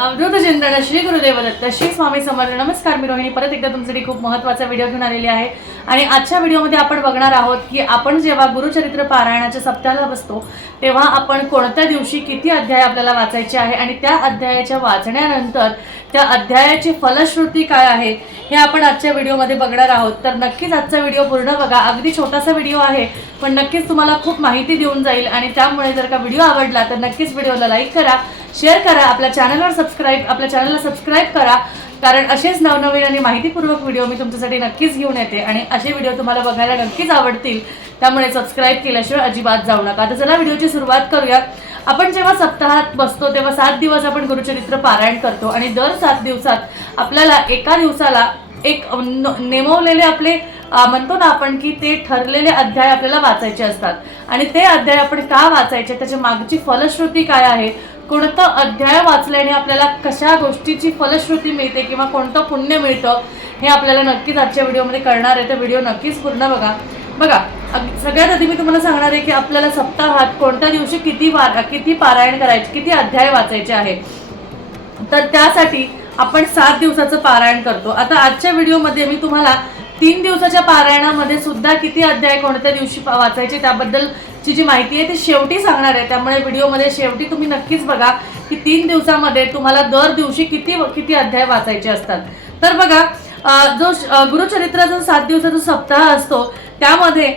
अवधूत चिंतन श्री गुरुदेव दत्त श्री स्वामी समर्थ. नमस्कार मी रोहिणी परत एकदा तुमच्यासाठी खूप महत्त्वाचा व्हिडिओ घेऊन आलेली आहे. आणि आजच्या व्हिडिओमध्ये आपण बघणार आहोत की आपण जेव्हा गुरुचरित्र पारायणाच्या सप्ताहाला बसतो तेव्हा आपण कोणत्या दिवशी किती अध्याय आपल्याला वाचायचे आहे आणि त्या अध्यायाच्या वाचण्यानंतर त्या अध्यायाची फलश्रुती काय आहे हे आपण आजच्या व्हिडिओमध्ये बघणार आहोत. तर नक्कीच आजचा व्हिडिओ पूर्ण बघा. अगदी छोटासा व्हिडिओ आहे पण नक्कीच तुम्हाला खूप माहिती देऊन जाईल. आणि त्यामुळे जर का व्हिडिओ आवडला तर नक्कीच व्हिडिओला लाईक करा. शेअर करा आपल्या चॅनलवर सबस्क्राईब आपल्या चॅनलला सबस्क्राईब करा. कारण असेच नवनवीन आणि माहितीपूर्वक व्हिडिओ मी तुमच्यासाठी नक्कीच घेऊन येते आणि असे व्हिडिओ तुम्हाला बघायला नक्कीच आवडतील. त्यामुळे सबस्क्राईब केल्याशिवाय अजिबात जाऊ नका. आता चला व्हिडिओची सुरुवात करूया. आपण जेव्हा सप्ताहात बसतो तेव्हा सात दिवस आपण गुरुचरित्र पारायण करतो आणि दर सात दिवसात आपल्याला एका दिवसाला एक नेमवलेले आपले म्हणतो ना आपण की ते ठरलेले अध्याय आपल्याला वाचायचे असतात. आणि ते अध्याय आपण का वाचायचे? त्याच्या मागची फलश्रुती काय आहे? कोणतं अध्याय वाचल्याने आपल्याला कशा गोष्टीची फलश्रुती मिळते किंवा कोणतं पुण्य मिळतं हे आपल्याला नक्कीच आजच्या व्हिडिओमध्ये कळणार आहे. तर व्हिडिओ नक्कीच पूर्ण बघा. बघा सगळ्यात आधी मी तुम्हाला सांगणार आहे की आपल्याला सप्ताहात कोणत्या दिवशी किती वार किती पारायण करायचे किती अध्याय वाचायचे आहे. तर त्यासाठी आपण सात दिवसाचं पारायण करतो. आता आजच्या व्हिडिओमध्ये मी तुम्हाला तीन दिवसाच्या पारायणामध्ये सुद्धा किती अध्याय कोणत्या दिवशी वाचायचे त्याबद्दलची जी माहिती आहे ती शेवटी सांगणार आहे. त्यामुळे व्हिडिओमध्ये शेवटी तुम्ही नक्कीच बघा की तीन दिवसामध्ये तुम्हाला दर दिवशी किती किती अध्याय वाचायचे असतात. तर बघा जो श- गुरुचरित्राचा जो सात दिवसाचा सप्ताह असतो त्यामध्ये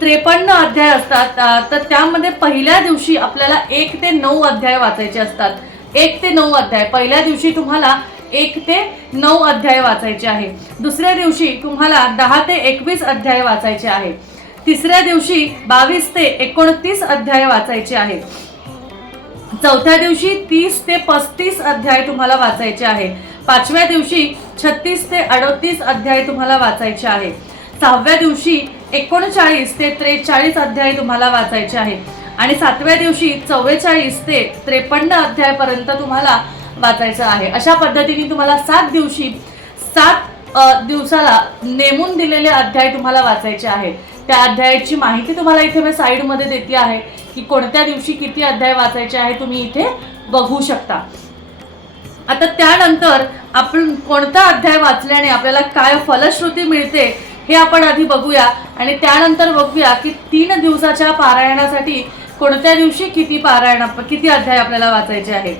त्रेपन्न अध्याय असतात. तर त्यामध्ये पहिल्या दिवशी आपल्याला एक ते नऊ अध्याय वाचायचे असतात. एक ते नऊ अध्याय. पहिल्या दिवशी तुम्हाला एक ते नऊ अध्याय वाचायचे आहे. दुसऱ्या दिवशी तुम्हाला दहा ते एकवीस अध्याय वाचायचे आहे. तिसऱ्या दिवशी बावीस ते एकोणतीस अध्याय वाचायचे आहे. चौथ्या दिवशी तीस ते पस्तीस अध्याय तुम्हाला वाचायचे आहे. पाचव्या दिवशी छत्तीस ते अडतीस अध्याय तुम्हाला वाचायचे आहे. सहाव्या दिवशी एकोणचाळीस ते त्रेचाळीस अध्याय तुम्हाला वाचायचे आहे. आणि सातव्या दिवशी चव्वेचाळीस ते त्रेपन्न अध्यायपर्यंत तुम्हाला वाचायचं आहे. अशा पद्धतीने तुम्हाला सात दिवशी सात दिवसाला नेमून दिलेले अध्याय तुम्हाला वाचायचे आहे त्या अध्यायाची माहिती तुम्हाला इथे मी साईडमध्ये देते आहे की कोणत्या दिवशी किती अध्याय वाचायचे आहे तुम्ही इथे बघू शकता. आता त्यानंतर आपण कोणता अध्याय वाचल्याने आपल्याला काय फलश्रुती मिळते हे आपण आधी बघूया आणि त्यानंतर बघूया की तीन दिवसाच्या पारायणासाठी कोणत्या दिवशी किती पारायण किती अध्याय आपल्याला वाचायचे आहे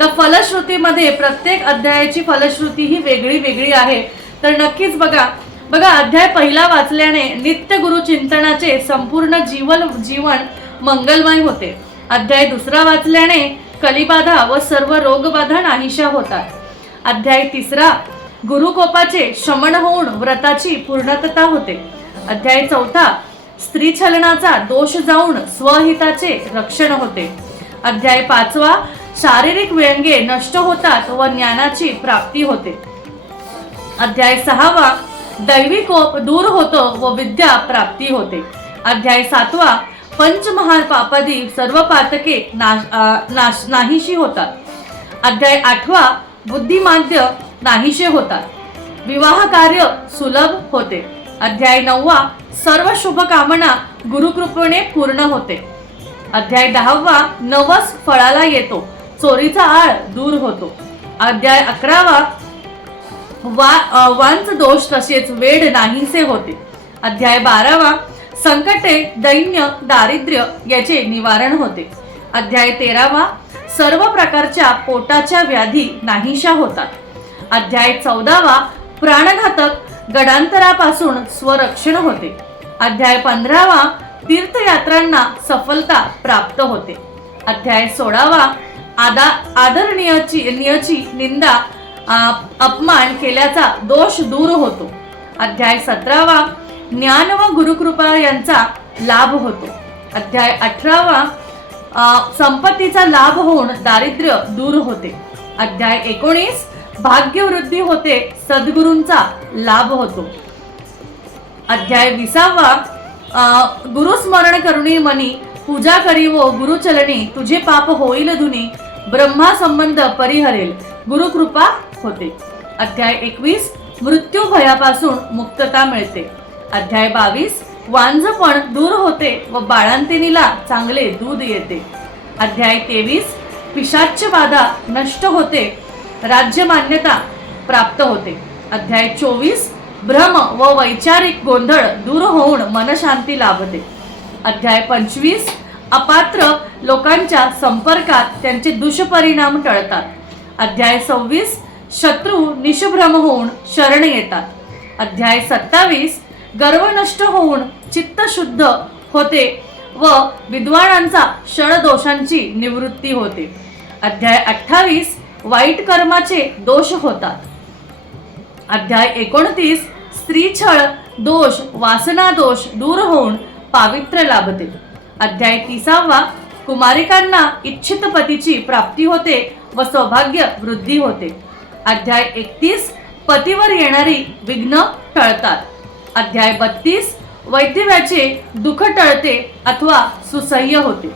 तर फलश्रुतीमध्ये प्रत्येक अध्यायाची फलश्रुती ही वेगळी वेगळी आहे. तर नक्कीच बघा बघा अध्याय पहिला वाचल्याने नित्य गुरुचिंतनाचे संपूर्ण जीवन जीवन मंगलमय होते. अध्याय दुसरा वाचल्याने कलिबाधा व सर्व रोगबाधा नाहीशा होतात. अध्याय तिसरा गुरुकोपाचे शमन होऊन व्रताची पूर्णतता होते. अध्याय चौथा स्त्रीछलनाचा दोष जाऊन स्वहिताचे रक्षण होते. अध्याय पाचवा शारीरिक व्यंगे नष्ट होतात व ज्ञानाची प्राप्ती होते. अध्याय सहावा दैवी कोप दूर होतो व विद्या प्राप्ती होते. अध्याय सातवा पंचमहार पापादी सर्व पातके नाश नाश नाहीशी होतात. अध्याय आठवा बुद्धिमाद्य नाहीशे होतात. विवाह कार्य सुलभ होते. अध्याय नववा सर्व शुभकामना गुरुकृपेने पूर्ण होते. अध्याय दहावा नवस फळाला येतो. चोरीचा आळ दूर होतो. अध्याय अकरावा. वा वांच दोष तसेच वेड नाहीसे होते. अध्याय बारावा. संकटे दैन्य दारिद्र्य याचे निवारण होते. अध्याय तेरावा. सर्व प्रकारच्या पोटाच्या व्याधी नाहीशा होतात. अध्याय चौदावा. प्राणघातक गडांतरापासून स्वरक्षण होते. अध्याय पंधरावा. तीर्थयात्रांना सफलता प्राप्त होते. अध्याय सोळावा. आदा आदरणीयची नियची निंदा अपमान केल्याचा दोष दूर होतो. अध्याय सतरावा ज्ञान व गुरुकृपा यांचा लाभ होतो. अध्याय अठरावा संपत्तीचा लाभ होऊन दारिद्र्य दूर होते. अध्याय एकोणीस भाग्यवृद्धी होते सद्गुरूंचा लाभ होतो. अध्याय विसावा गुरुस्मरण करुणी मनी पूजा करी व गुरुचलनी तुझे पाप होईल धुनी ब्रह्मा संबंध परिहरेल. गुरुकृपा होते. अध्याय एकवीस मृत्यू भयापासून मुक्तता मिळते. अध्याय बावीस वांझपण दूर होते व बाळांतिनीला चांगले दूध येते. अध्याय तेवीस पिशाच्य बाधा नष्ट होते राज्य मान्यता प्राप्त होते. अध्याय चोवीस भ्रम व वैचारिक गोंधळ दूर होऊन मनशांती लाभते. अध्याय पंचवीस अपात्र लोकांच्या संपर्कात त्यांचे दुष्परिणाम टळतात. अध्याय सव्वीस शत्रू निशभ्रम होऊन शरण येतात. अध्याय सत्तावीस गर्व नष्ट होऊन चित्त शुद्ध होते व विद्वानांचा षडदोषांची निवृत्ती होते. अध्याय अठ्ठावीस वाईट कर्माचे दोष होतात. अध्याय एकोणतीस स्त्रीछळ दोष वासना दोष दूर होऊन पावित्र्य लाभते. अध्याय तिसावा. कुमारिकांना इच्छित पतीची प्राप्ती होते व सौभाग्य वृद्धी होते. अध्याय एकतीस. पतीवर येणारी विघ्न टळतात. अध्याय बत्तीस. वैद्यव्याचे दुःख टळते अथवा सुसह्य होते.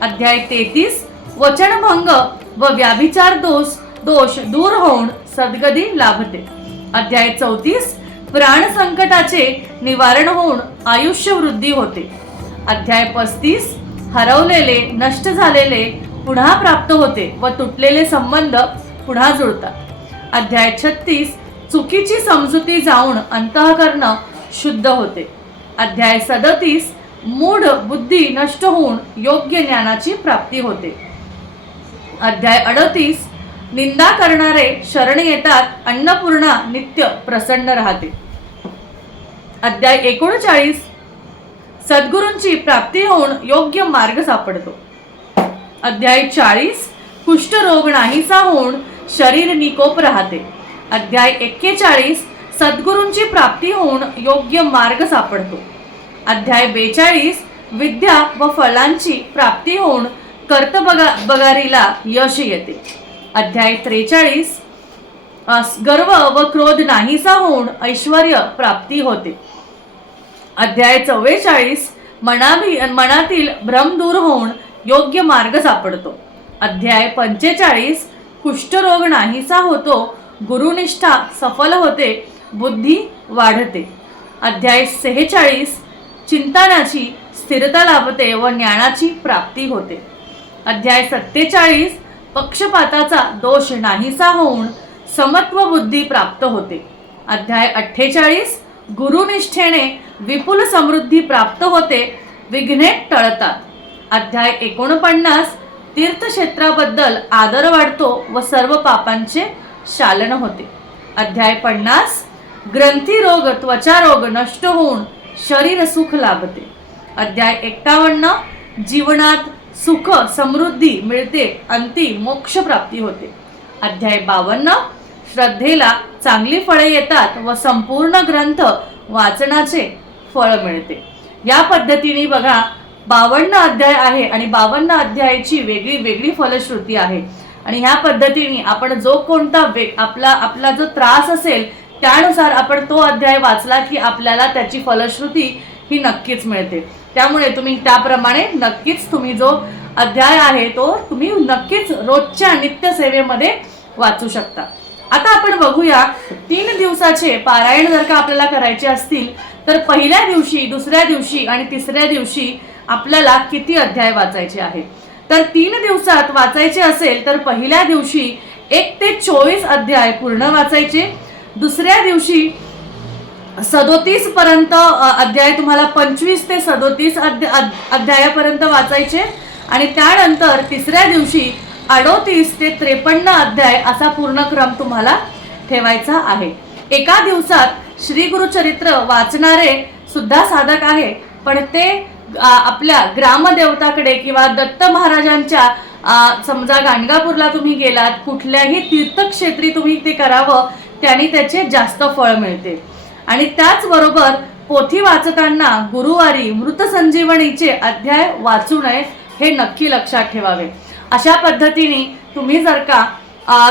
अध्याय तेहतीस. वचनभंग व व्याभिचार दोष दोष दूर होऊन सद्गती लाभते. अध्याय चौतीस. प्राण संकटाचे निवारण होऊन आयुष्य वृद्धी होते. अध्याय पस्तीस हरवलेले नष्ट झालेले पुन्हा प्राप्त होते व तुटलेले संबंध पुन्हा जुळतात. अध्याय छत्तीस चुकीची समजुती जाऊन अंतःकरण शुद्ध होते. अध्याय सदतीस मूढ बुद्धी नष्ट होऊन योग्य ज्ञानाची प्राप्ती होते. अध्याय अडतीस निंदा करणारे शरण येतात अन्नपूर्णा नित्य प्रसन्न राहते. अध्याय एकोणचाळीस सद्गुरूंची प्राप्ती होऊन योग्य मार्ग सापडतो. अध्याय चाळीस कुष्ठरोग नाहीसा होऊन शरीर निकोप राहते. अध्याय एक्केचाळीस सद्गुरूंची प्राप्ती होऊन योग्य मार्ग सापडतो. अध्याय बेचाळीस विद्या व फळांची प्राप्ती होऊन कर्तबगा बगारीला यश येते. अध्याय त्रेचाळीस गर्व व क्रोध नाहीसा होऊन ऐश्वर प्राप्ती होते. अध्याय चव्वेचाळीस मनाभी मनातील भ्रम दूर होऊन योग्य मार्ग सापडतो. अध्याय पंचेचाळीस कुष्ठरोग नाहीसा होतो गुरुनिष्ठा सफल होते बुद्धी वाढते. अध्याय सेहेचाळीस चिंतनाची स्थिरता लाभते व ज्ञानाची प्राप्ती होते. अध्याय सत्तेचाळीस पक्षपाताचा दोष नाहीसा होऊन समत्व बुद्धी प्राप्त होते. अध्याय अठ्ठेचाळीस गुरुनिष्ठेने विपुल समृद्धी प्राप्त होते विघ्ने टळतात. अध्याय एकोणपन्नास तीर्थक्षेत्राबद्दल आदर वाढतो व सर्व पापांचे शालन होते. अध्याय पन्नास ग्रंथी रोग त्वचा रोग नष्ट होऊन शरीर सुख लाभते. अध्याय एक्कावन्न जीवनात सुख समृद्धी मिळते अंती मोक्ष प्राप्ती होते. अध्याय बावन्न श्रद्धेला चांगली फळे येतात व संपूर्ण ग्रंथ वाचनाचे फळ मिळते. या पद्धतीने बघा बावन्न अध्याय आहे आणि बावन्न अध्यायाची वेगळी वेगळी फलश्रुती आहे. आणि ह्या पद्धतीने आपण जो कोणता वे आपला आपला जो त्रास असेल त्यानुसार आपण तो अध्याय वाचला की आपल्याला त्याची फलश्रुती ही नक्कीच मिळते. त्यामुळे तुम्ही त्याप्रमाणे नक्कीच तुम्ही जो अध्याय आहे तो तुम्ही नक्कीच रोजच्या नित्यसेवेमध्ये वाचू शकता. आता आपण बघूया तीन दिवसाचे पारायण जर का आपल्याला करायचे असतील तर पहिल्या दिवशी दुसऱ्या दिवशी आणि तिसऱ्या दिवशी आपल्याला किती अध्याय वाचायचे आहेत? तर तीन दिवसात वाचायचे असेल तर पहिल्या दिवशी एक ते चोवीस अध्याय पूर्ण वाचायचे. दुसऱ्या दिवशी सदोतीस पर्यंत अध्याय तुम्हाला पंचवीस ते सदोतीस अध्या अध्यायापर्यंत वाचायचे. आणि त्यानंतर तिसऱ्या दिवशी अडोतीस ते त्रेपन्न अध्याय असा पूर्ण क्रम तुम्हाला ठेवायचा आहे. एका दिवसात श्री गुरुचरित्र वाचणारे सुद्धा साधक आहे पण ते आपल्या ग्रामदेवताकडे किंवा दत्त महाराजांच्या समजा गाणगापूरला तुम्ही गेलात कुठल्याही तीर्थक्षेत्री तुम्ही ते करावं त्यांनी त्याचे जास्त फळ मिळते. आणि त्याचबरोबर पोथी वाचताना गुरुवारी मृत संजीवनीचे अध्याय वाचू नये हे नक्की लक्षात ठेवावे. अशा पद्धतीने तुम्ही जर का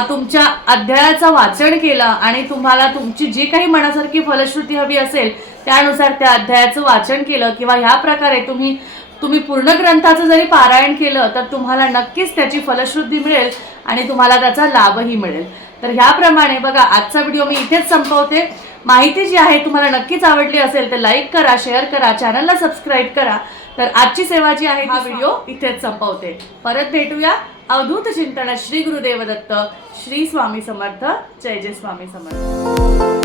तुमच्या अध्यायाचं वाचन केलं आणि तुम्हाला तुमची जी काही मनासारखी फलश्रुती हवी असेल त्यानुसार त्या अध्यायाचं वाचन केलं किंवा ह्या प्रकारे तुम्ही तुम्ही पूर्ण ग्रंथाचं जरी पारायण केलं तर तुम्हाला नक्कीच त्याची फलश्रुती मिळेल आणि तुम्हाला त्याचा लाभही मिळेल. तर ह्याप्रमाणे बघा आजचा व्हिडिओ मी इथेच संपवते. माहिती जी आहे तुम्हाला नक्कीच आवडली असेल तर लाईक करा शेअर करा चॅनलला सबस्क्राईब करा. तर आजची सेवा जी आहे हा व्हिडिओ इथेच संपवते. परत भेटूया अवधूत चिंतन श्री गुरुदेव दत्त श्री स्वामी समर्थ जय जय स्वामी समर्थ.